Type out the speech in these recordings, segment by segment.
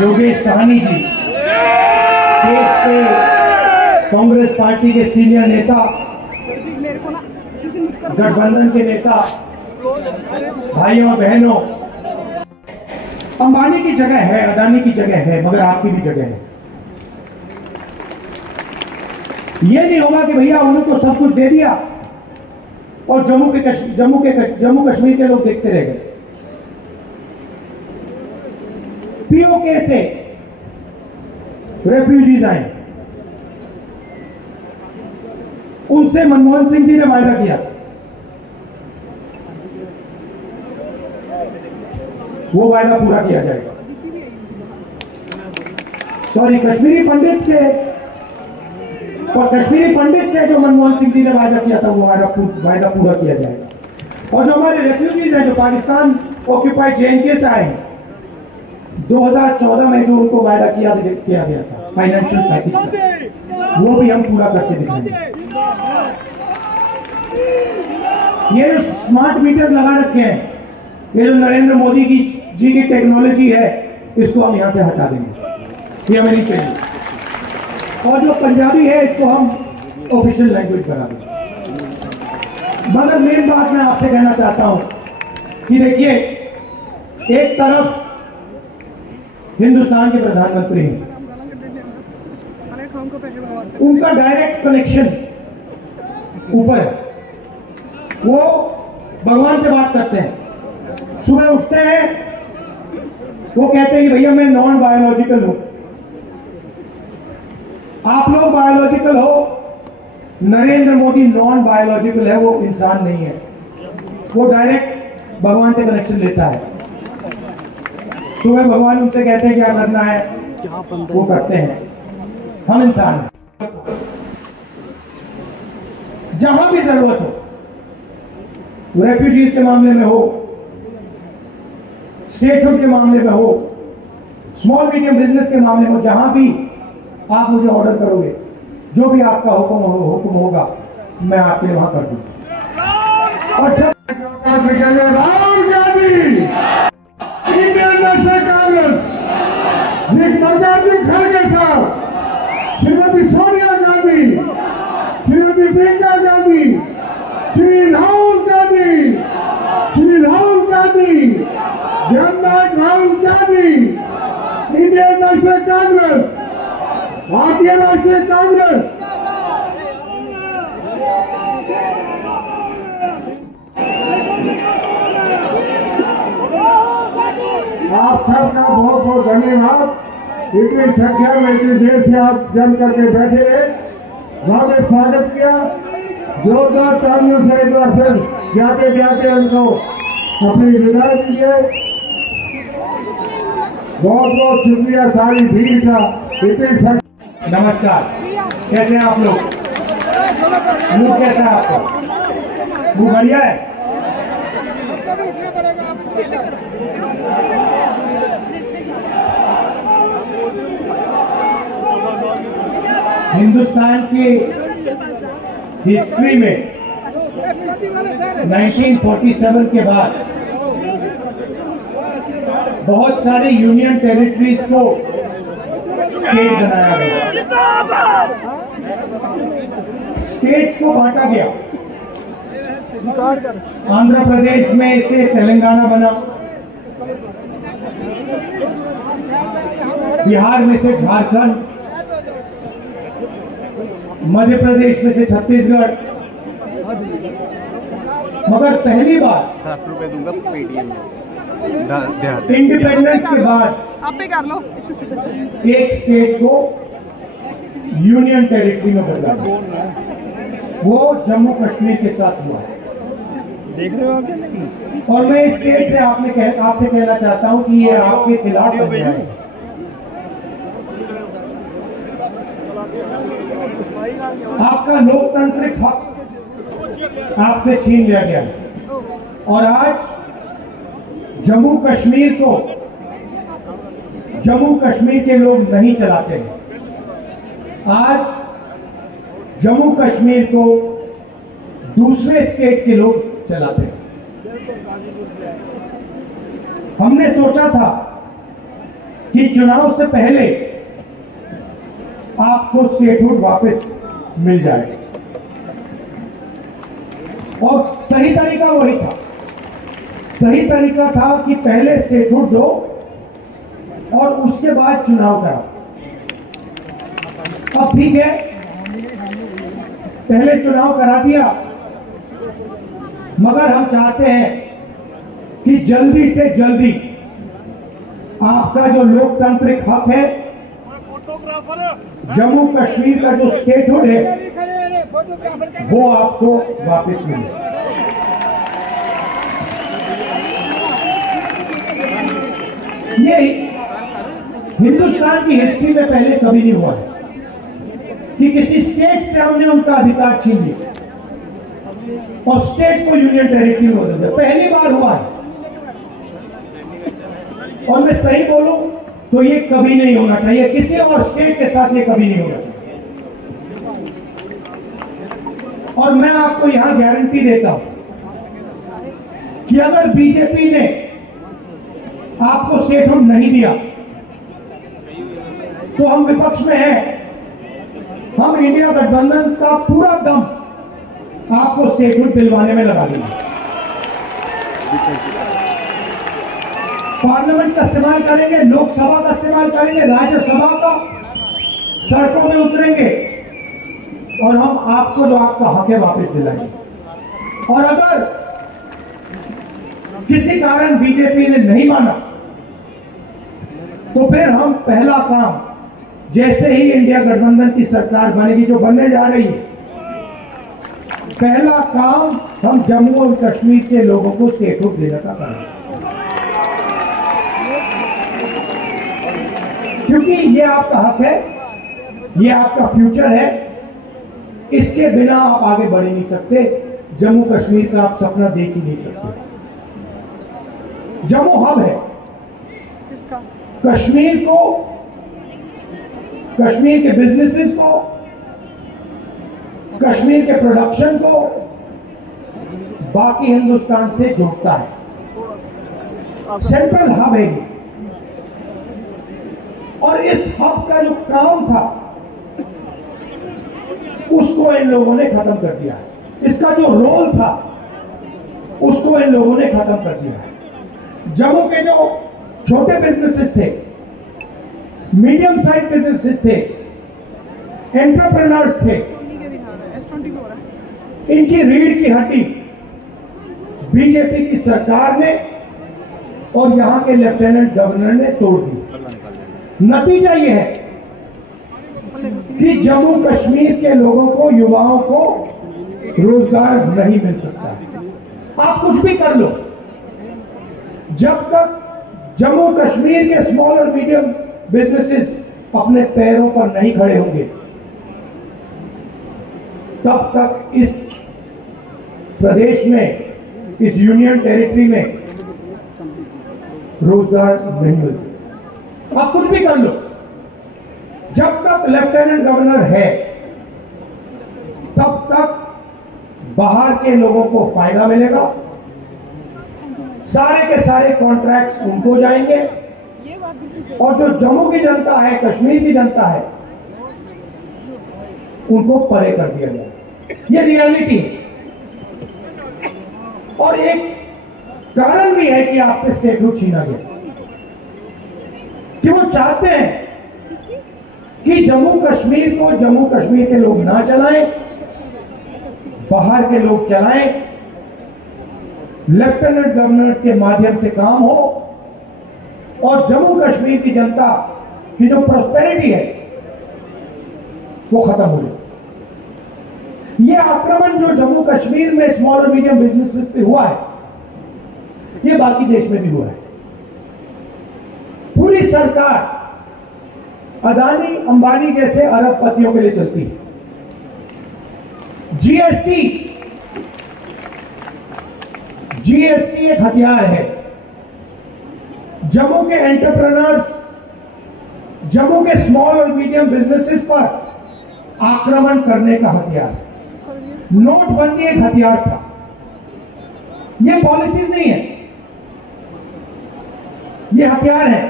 योगेश सहनी जी, देश के कांग्रेस पार्टी के सीनियर नेता, गठबंधन के नेता, भाइयों बहनों, अंबानी की जगह है, अदानी की जगह है, मगर आपकी भी जगह है। ये नहीं होगा कि भैया उनको सब कुछ दे दिया और जम्मू कश्मीर के लोग देखते रह गए। पीओके से रेफ्यूजीज आए, उनसे मनमोहन सिंह जी ने वायदा किया, वो वायदा पूरा किया जाएगा। सॉरी, कश्मीरी पंडित से जो मनमोहन सिंह जी ने वायदा किया था, वो वायदा पूरा किया जाएगा। और जो हमारे रेफ्यूजीज हैं, जो पाकिस्तान ऑक्यूपाइड JNK से आए, 2014 में जो उनको वायदा किया गया था फाइनेंशियल पैकेज का, वो भी हम पूरा करके दिखाएंगे। ये जो स्मार्ट मीटर लगा रखे हैं, ये जो नरेंद्र मोदी जी की टेक्नोलॉजी है, इसको हम यहां से हटा देंगे, ये हमें नहीं चाहिए। और जो पंजाबी है, इसको हम ऑफिशियल लैंग्वेज बना देंगे। मगर मेन बात मैं आपसे कहना चाहता हूं कि देखिए, एक तरफ हिंदुस्तान के प्रधानमंत्री हैं, उनका डायरेक्ट कनेक्शन ऊपर है, वो भगवान से बात करते हैं। सुबह उठते हैं, वो कहते हैं कि भैया मैं नॉन बायोलॉजिकल हूं, आप लोग बायोलॉजिकल हो, नरेंद्र मोदी नॉन बायोलॉजिकल है, वो इंसान नहीं है, वो डायरेक्ट भगवान से कनेक्शन लेता है। सुबह भगवान उनसे कहते हैं क्या करना है, वो करते हैं। हम इंसान हैं, जहां भी जरूरत हो, रेफ्यूजीज के मामले में हो, स्टेटहुड के मामले में हो, स्मॉल मीडियम बिजनेस के मामले में हो, जहां भी आप मुझे ऑर्डर करोगे, जो भी आपका हुक्म होगा, मैं आपके लिए वहां कर दूंगा। और राहुल गांधी, इंडियन नेशनल कांग्रेस, मल्लिकार्जुन खड़गे साहब, श्रीमती सोनिया गांधी, श्रीमती प्रियंका गांधी, श्री राहुल गांधी, जननायक राहुल गांधी, इंडियन नेशनल कांग्रेस, भारतीय राष्ट्रीय कांग्रेस। आप सबका बहुत बहुत धन्यवाद। इतनी संख्या में इतनी देर से आप जम करके बैठे रहे, बहुत स्वागत किया। जोरदार तालियों से एक बार फिर जाते जाते उनको अपनी विदाई दीजिए। बहुत बहुत शुक्रिया सारी भीड़ का। इतनी नमस्कार, कैसे हैं आप लोग? मुंह कैसा है आपका? मुंह बढ़िया है? हिंदुस्तान की हिस्ट्री में 1947 के बाद बहुत सारे यूनियन टेरिटरीज को स्टेट बनाया गया, स्टेट्स को बांटा गया। आंध्र प्रदेश में से तेलंगाना बना, बिहार में से झारखंड, मध्य प्रदेश में से छत्तीसगढ़। मगर पहली बार 10 रुपए दूंगा पेटीएम में, इंडिपेंडेंस के बाद आप पे कर लो, एक स्टेट को यूनियन टेरिटरी में बदला, वो जम्मू कश्मीर के साथ हुआ है। देख रहे हो आप? और मैं इस स्टेट से आपसे कहना चाहता हूं कि ये आपके खिलाफ बन गया है। आपका लोकतांत्रिक हक आपसे छीन लिया गया और आज जम्मू कश्मीर के लोग नहीं चलाते हैं। आज जम्मू कश्मीर को दूसरे स्टेट के लोग चलाते हैं। हमने सोचा था कि चुनाव से पहले आपको स्टेटहुड वापस मिल जाए, और सही तरीका वही था। सही तरीका था कि पहले स्टेटहुड दो और उसके बाद चुनाव कराओ। अब ठीक है, पहले चुनाव करा दिया, मगर हम चाहते हैं कि जल्दी से जल्दी आपका जो लोकतांत्रिक हक है, जम्मू कश्मीर का जो स्टेटहुड है, वो आपको वापस मिले। ये हिंदुस्तान की हिस्ट्री में पहले कभी नहीं हुआ है कि किसी स्टेट से हमने उनका अधिकार छीन लिया और स्टेट को यूनियन टेरिटरी में बदल दिया। पहली बार हुआ है, और मैं सही बोलूं तो ये कभी नहीं होना चाहिए, किसी और स्टेट के साथ ये कभी नहीं होना चाहिए। और मैं आपको यहां गारंटी देता हूं कि अगर बीजेपी ने आपको स्टेटहुड नहीं दिया तो हम विपक्ष में हैं, हम इंडिया गठबंधन का पूरा दम आपको स्टेटहुड दिलवाने में लगा देंगे। पार्लियामेंट का इस्तेमाल करेंगे, लोकसभा का इस्तेमाल करेंगे, राज्यसभा का, सड़कों में उतरेंगे और हम आपको जो आपका हक है वापस दिलाएंगे। और अगर किसी कारण बीजेपी ने नहीं माना तो फिर हम पहला काम, जैसे ही इंडिया गठबंधन की सरकार बनेगी, जो बनने जा रही है, पहला काम हम जम्मू और कश्मीर के लोगों को स्टेटहुड देने का करेंगे, क्योंकि ये आपका हक है, ये आपका फ्यूचर है। इसके बिना आप आगे बढ़ ही नहीं सकते। जम्मू कश्मीर का आप सपना देख ही नहीं सकते। जम्मू हब है, कश्मीर को, कश्मीर के बिजनेसेस को, कश्मीर के प्रोडक्शन को बाकी हिंदुस्तान से जोड़ता है। सेंट्रल हब है ये। और इस हब का जो काम था उसको इन लोगों ने खत्म कर दिया है। इसका जो रोल था उसको इन लोगों ने खत्म कर दिया है। जम्मू के जो छोटे बिजनेसेस थे, मीडियम साइज बिजनेसेस थे, एंटरप्रेन्योर्स थे, इनकी रीढ़ की हड्डी बीजेपी की सरकार ने और यहां के लेफ्टिनेंट गवर्नर ने तोड़ दी। नतीजा यह है कि जम्मू कश्मीर के लोगों को, युवाओं को रोजगार नहीं मिल सकता। आप कुछ भी कर लो, जब तक जम्मू कश्मीर के स्मॉल और मीडियम बिजनेसेस अपने पैरों पर नहीं खड़े होंगे, तब तक इस प्रदेश में, इस यूनियन टेरिटरी में रोजगार नहीं मिल सकता। आप कुछ भी कर लो, जब तक लेफ्टिनेंट गवर्नर है तब तक बाहर के लोगों को फायदा मिलेगा, सारे के सारे कॉन्ट्रैक्ट्स उनको जाएंगे, और जो जम्मू की जनता है, कश्मीर की जनता है, उनको परे कर दिया जाए। ये रियलिटी है। और एक कारण भी है कि आपसे स्टेटहुड छीना गया, कि वो चाहते हैं कि जम्मू कश्मीर को जम्मू कश्मीर के लोग ना चलाएं, बाहर के लोग चलाएं, लेफ्टिनेंट गवर्नर के माध्यम से काम हो, और जम्मू कश्मीर की जनता की जो प्रॉस्पेरिटी है वो खत्म हो जाए। ये आक्रमण जो जम्मू कश्मीर में स्मॉल और मीडियम बिजनेसेस पे हुआ है, ये बाकी देश में भी हुआ है। पूरी सरकार अदानी अंबानी जैसे अरबपतियों के लिए चलती है। जीएसटी एक हथियार है। जम्मू के एंटरप्रेन्योर्स, जम्मू के स्मॉल और मीडियम बिजनेसेस पर आक्रमण करने का हथियार। नोटबंदी एक हथियार था। ये पॉलिसीज नहीं है, ये हथियार है।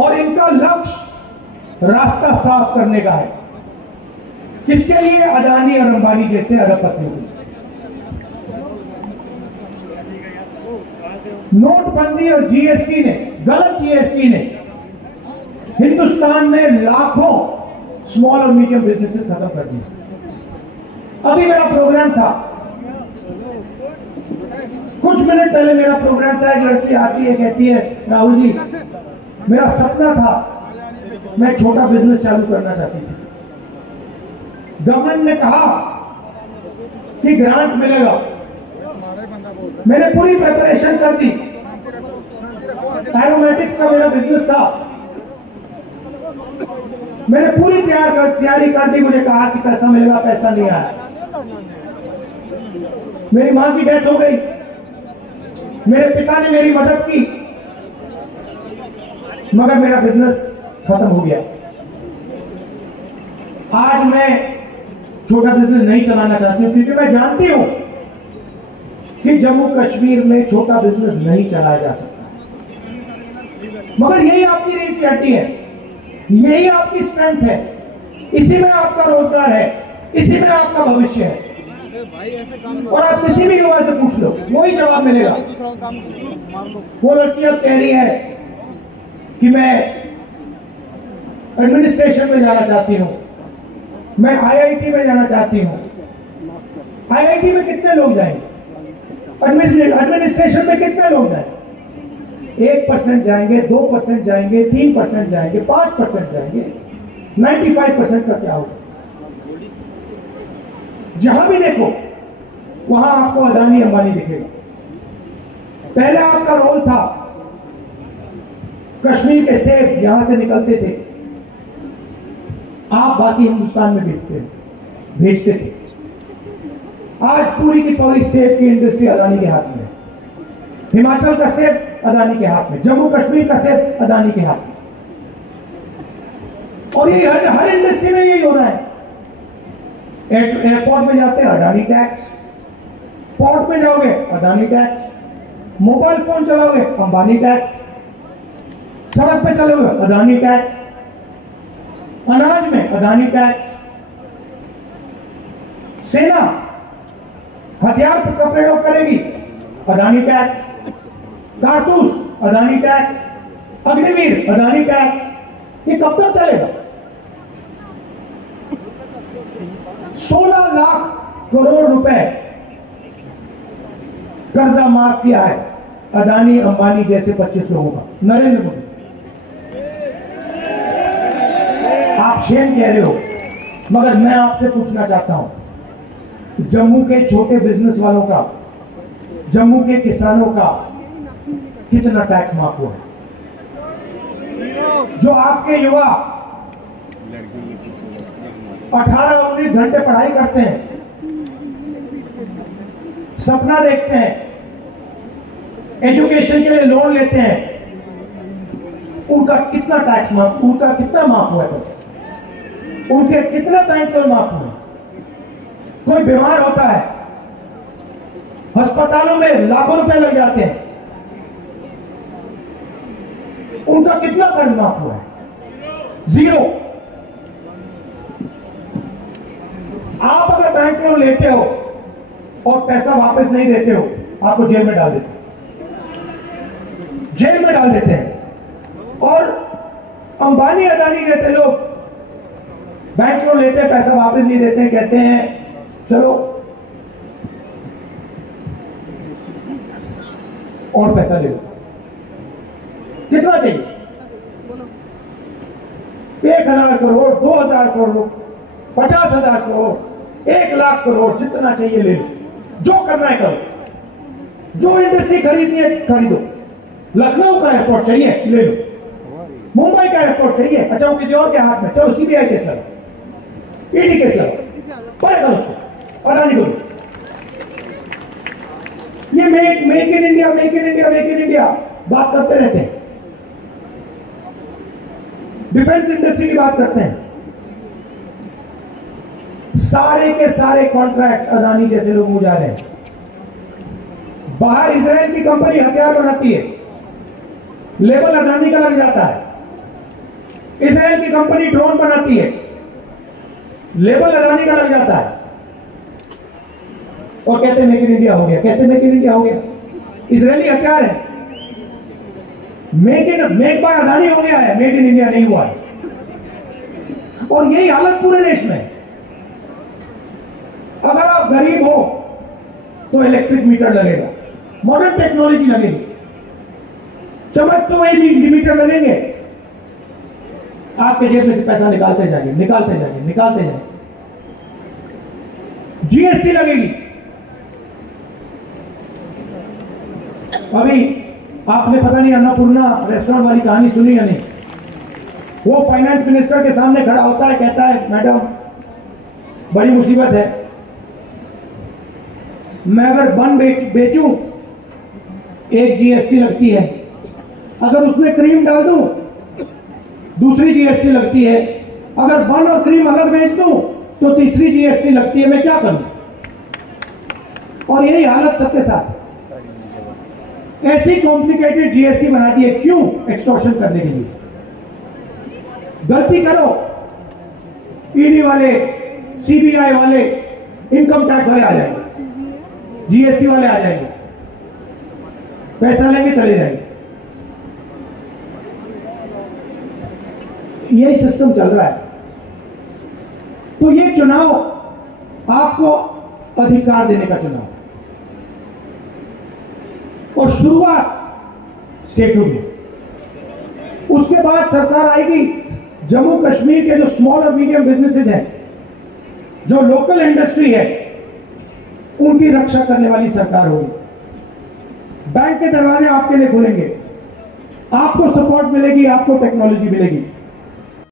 और इनका लक्ष्य रास्ता साफ करने का है। किसके लिए? अदानी और अंबानी जैसे अरबपतियों के। नोटबंदी और जीएसटी ने, गलत जीएसटी ने हिंदुस्तान में लाखों स्मॉल और मीडियम बिजनेसेस खत्म कर दिए। अभी मेरा प्रोग्राम था, कुछ मिनट पहले मेरा प्रोग्राम था। एक लड़की आती है, कहती है राहुल जी मेरा सपना था, मैं छोटा बिजनेस चालू करना चाहती थी। गवर्नमेंट ने कहा कि ग्रांट मिलेगा, मैंने पूरी प्रिपरेशन कर दी। एरोमेटिक्स का मेरा बिजनेस था, मैंने पूरी तैयारी कर दी। मुझे कहा कि पैसा मिलेगा, पैसा नहीं आया। मेरी मां की डेथ हो गई, मेरे पिता ने मेरी मदद की, मगर मेरा बिजनेस खत्म हो गया। आज मैं छोटा बिजनेस नहीं चलाना चाहती हूं, क्योंकि मैं जानती हूं कि जम्मू कश्मीर में छोटा बिजनेस नहीं चलाया जा सकता। मगर यही आपकी रियलिटी है, यही आपकी स्ट्रेंथ है, इसी में आपका रोजगार है, इसी में आपका भविष्य है। और आप किसी भी युवा से पूछ लो, वही जवाब मिलेगा। वो लड़की अब कह रही है कि मैं एडमिनिस्ट्रेशन में जाना चाहती हूं, मैं आईआईटी में जाना चाहती हूं। आईआईटी में कितने लोग जाएंगे? एडमिनिस्ट्रेशन में कितने लोग जाएंगे? 1% जाएंगे, 2% जाएंगे, 3% जाएंगे, 5% जाएंगे। 95% का क्या होगा? जहां भी देखो वहां आपको अदानी अंबानी दिखेगा। पहले आपका रोल था, कश्मीर के सेब यहां से निकलते थे, आप बाकी हिंदुस्तान में भेजते थे। आज पूरी की पूरी सेब की इंडस्ट्री अदानी के हाथ में है। हिमाचल का सेब अदानी के हाथ में, जम्मू कश्मीर का सेब अदानी के हाथ में। और ये हर इंडस्ट्री में यही हो रहा है। एयरपोर्ट में जाते हैं अदानी टैक्स, पोर्ट में जाओगे अदानी टैक्स, मोबाइल फोन चलाओगे अंबानी टैक्स, सड़क पे चलोगे अदानी टैक्स, अनाज में अदानी टैक्स, सेना हथियार का प्रयोग करेगी अदानी टैक्स, कारतूस अदानी टैक्स, अग्निवीर अदानी टैक्स। ये कब तक चलेगा? 16 लाख करोड़ रुपए कर्जा माफ किया है अदानी अंबानी जैसे 25 लोगों का। नरेंद्र मोदी, आप शेम कह रहे हो, मगर मैं आपसे पूछना चाहता हूं, जम्मू के छोटे बिजनेस वालों का, जम्मू के किसानों का कितना टैक्स माफ हुआ है? जो आपके युवा 18-19 घंटे पढ़ाई करते हैं, सपना देखते हैं, एजुकेशन के लिए लोन लेते हैं, उनका कितना टैक्स माफ, उनका कितना माफ हुआ है? पैसा उनके कितने बैंक लोन माफ हुए? कोई बीमार होता है, अस्पतालों में लाखों रुपए लग जाते हैं, उनका कितना कर्ज माफ हुआ है? 0। आप अगर बैंक लोन लेते हो और पैसा वापस नहीं देते हो, आपको जेल में डाल देते हैं, जेल में डाल देते हैं। और अंबानी अदानी जैसे लोग बैंक लोन लेते हैं, पैसा वापस नहीं देते हैं, कहते हैं चलो और पैसा ले लो। कितना चाहिए? 1000 करोड़, 2000 करोड़, 50,000 करोड़, 1 लाख करोड़, जितना चाहिए ले लो, जो करना है करो, जो इंडस्ट्री खरीदनी है खरीदो। लखनऊ का एयरपोर्ट चाहिए ले लो, मुंबई का एयरपोर्ट चाहिए, अच्छा वो किसी और के हाथ में, चलो सीबीआई केस लगा, ईडी केस लगा, पड़ेगा उसको, अदानी को। ये make in India, make in India, make in India बात करते रहते हैं, डिफेंस इंडस्ट्री की बात करते हैं। सारे के सारे कॉन्ट्रैक्ट्स अदानी जैसे लोग हो जा रहे हैं। बाहर इजराइल की कंपनी हथियार बनाती है, लेबल अदानी का लग जाता है, इजराइल की कंपनी ड्रोन बनाती है, लेबल अदानी का लग जाता है और कहते हैं मेक इन इंडिया हो गया। कैसे मेक इन इंडिया हो गया? इजरायली हथियार है, मेक बाय अदानी हो गया है, मेक इन इंडिया नहीं हुआ है। और यही हालत पूरे देश में। अगर आप गरीब हो तो इलेक्ट्रिक मीटर लगेगा, मॉडर्न टेक्नोलॉजी लगेगी, चमक तो वही मीटर लगेंगे, आपके जेब में से पैसा निकालते जाएंगे, निकालते जाएंगे, निकालते जाएंगे। जीएसटी लगेगी। अभी आपने पता नहीं अन्नपूर्णा रेस्टोरेंट वाली कहानी सुनी या नहीं? वो फाइनेंस मिनिस्टर के सामने खड़ा होता है, कहता है मैडम बड़ी मुसीबत है, मैं अगर बन बेचूं एक जीएसटी लगती है, अगर उसमें क्रीम डाल दूं दूसरी जीएसटी लगती है, अगर बन और क्रीम अलग बेच दूं तो तीसरी जीएसटी लगती है, मैं क्या करूं? और यही हालत सबके साथ। ऐसी कॉम्प्लिकेटेड जीएसटी बना दी है, क्यों? एक्सटॉर्शन करने के लिए। गलती करो, ईडी वाले, सीबीआई वाले, इनकम टैक्स वाले आ जाएंगे, जीएसटी वाले आ जाएंगे, पैसा लेके चले जाएंगे। यही सिस्टम चल रहा है। तो ये चुनाव आपको अधिकार देने का चुनाव, और शुरुआत स्टेटहुड है। उसके बाद सरकार आएगी, जम्मू कश्मीर के जो स्मॉल और मीडियम बिजनेसेस हैं, जो लोकल इंडस्ट्री है, उनकी रक्षा करने वाली सरकार होगी। बैंक के दरवाजे आपके लिए खुलेंगे, आपको सपोर्ट मिलेगी, आपको टेक्नोलॉजी मिलेगी।